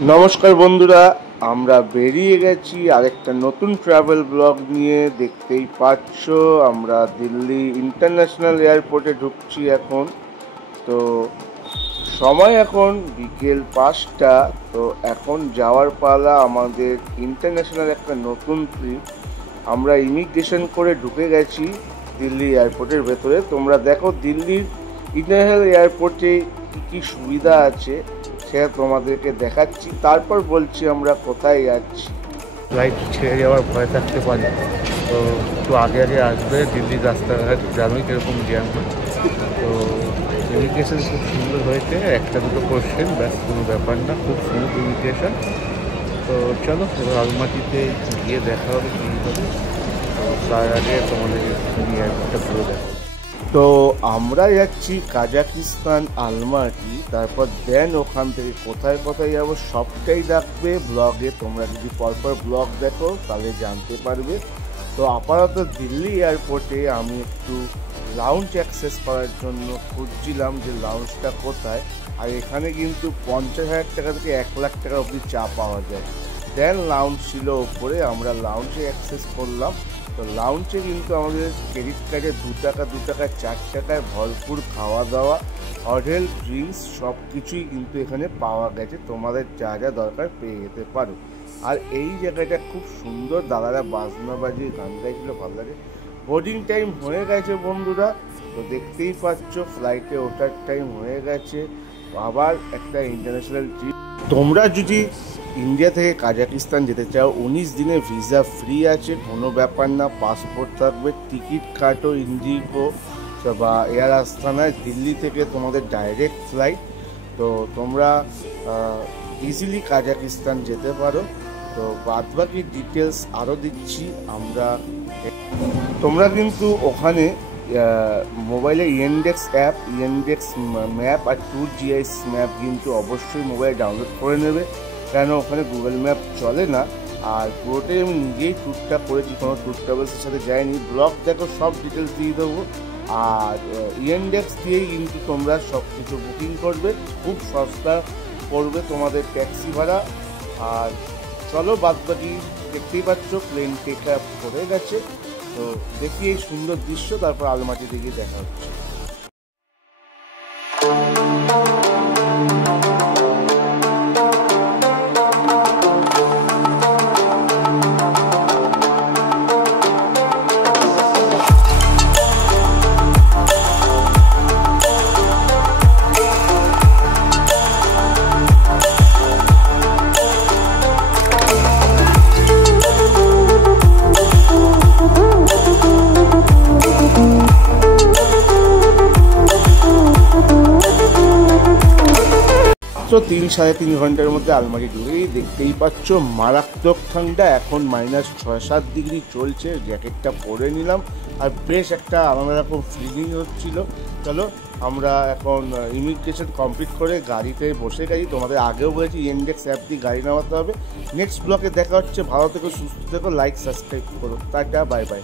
নমস্কার বন্ধুরা, আমরা বেরিয়ে গেছি আরেকটা নতুন ট্রাভেল ব্লগ নিয়ে। দেখতেই পাচ্ছ আমরা দিল্লি ইন্টারন্যাশনাল এয়ারপোর্টে ঢুকছি এখন। তো সময় এখন বিকেল 5টা। তো এখন যাওয়ার পালা আমাদের ইন্টারন্যাশনাল একটা নতুন ট্রিপ। আমরা ইমিগ্রেশন করে ঢুকে গেছি দিল্লি এয়ারপোর্টের ভেতরে। তোমরা দেখো দিল্লির ইন্টারন্যাশনাল এয়ারপোর্টে কী কী সুবিধা আছে সেটা তোমাদেরকে দেখাচ্ছি, তারপর বলছি আমরা কোথায় যাচ্ছি। ফ্লাইট ছেড়ে যাওয়ার ভয় থাকতে পারে, তো একটু আগে আগে আসবে। দিল্লির রাস্তাঘাট জানোই কীরকম জ্যাম হয়। তো ইমিগ্রেশন খুব সুন্দর হয়েছে, একটা দুটো কোশ্চেন, ব্যাস, কোনো ব্যাপার না, খুব স্মুথ ইমিগ্রেশন। তো চলো এবার আলমাটিতে গিয়ে দেখা হবে কী হবে। তো তার আগে তোমাদের এয়ারপোর্টটা ঘুরে দেখো। তো আমরা যাচ্ছি কাজাকিস্তান আলমাটি, তারপর দেন ওখান থেকে কোথায় কোথায় যাবো সবটাই দেখবে ব্লগে। তোমরা যদি পরপর ব্লগ দেখো তাহলে জানতে পারবে। তো আপাতত দিল্লি এয়ারপোর্টে আমি একটু লাউঞ্জ অ্যাক্সেস করার জন্য খুঁজছিলাম যে লাউঞ্জটা কোথায়। আর এখানে কিন্তু 50,000 টাকা থেকে 1 লাখ টাকা অবধি চা পাওয়া যায়। দেন লাউঞ্জ ছিল ওপরে, আমরা লাউঞ্জে অ্যাক্সেস করলাম। তো লাউঞ্জে কিন্তু আমাদের ক্রেডিট কার্ডে 2 টাকা 2 টাকা 4 টাকায় ভরপুর খাওয়া দাওয়া, হোটেল, ড্রিঙ্কস সব কিছুই কিন্তু এখানে পাওয়া গেছে। তোমাদের যা যা দরকার পেয়ে যেতে পারো। আর এই জায়গাটা খুব সুন্দর, দাদারা বাজনা বাজিয়ে গান গাইছিল, ভালো লাগে। বোর্ডিং টাইম হয়ে গেছে বন্ধুরা, তো দেখতেই পাচ্ছ ফ্লাইটে ওঠার টাইম হয়ে গেছে। আবার একটা ইন্টারন্যাশনাল ট্রিপ। তোমরা যদি ইন্ডিয়া থেকে কাজাকিস্তান যেতে চাও 19 দিনের ভিসা ফ্রি আছে, কোনো ব্যাপার না। পাসপোর্ট থাকবে, টিকিট কাটো ইন্ডিগো বা এয়ার আস্তানায়। দিল্লি থেকে তোমাদের ডাইরেক্ট ফ্লাইট, তো তোমরা ইজিলি কাজাকিস্তান যেতে পারো। তো বাদবাকি ডিটেলস আরও দিচ্ছি আমরা। তোমরা কিন্তু ওখানে মোবাইলে ইয়েন্ডেক্স অ্যাপ, ইয়েন্ডেক্স ম্যাপ আর ট্যুর জিআইএস ম্যাপ কিন্তু অবশ্যই মোবাইলে ডাউনলোড করে নেবে, কেন ওখানে গুগল ম্যাপ চলে না। আর পুরোটাই আমি নিজেই ট্যুরটা করেছি, কোনো ট্যুর ট্রাভেলসের সাথে যাইনি। ব্লগ দেখো, সব ডিটেলস দিয়ে দেবো। আর ইয়েন্ডেক্স দিয়েই কিন্তু তোমরা সব কিছু বুকিং করবে, খুব সস্তা পড়বে তোমাদের ট্যাক্সি ভাড়া। আর চলো বাদবাকি দেখতেই পাচ্ছ প্লেন টেক আপ করে গেছে। তো দেখি এই সুন্দর দৃশ্য, তারপর আলমাটি দিকে দেখা হচ্ছে। তো 3-3.5 ঘন্টার মধ্যে আলমারি ঢুকেই দেখতেই পাচ্ছ মারাত্মক ঠান্ডা। এখন -6-7 ডিগ্রি চলছে। জ্যাকেটটা পরে নিলাম আর বেশ একটা আলাদা রকম ফিলিং হচ্ছিল। চলো আমরা এখন ইমিগ্রেশন কমপ্লিট করে গাড়িতে বসে গেছি। তোমাদের আগেও বলেছি ইয়েন্ডেক্স অ্যাপ দিয়ে গাড়ি নামাতে হবে। নেক্সট ব্লগে দেখা হচ্ছে। ভালো থেকো, সুস্থ থেকো, লাইক সাবস্ক্রাইব করো। Tata, bye bye.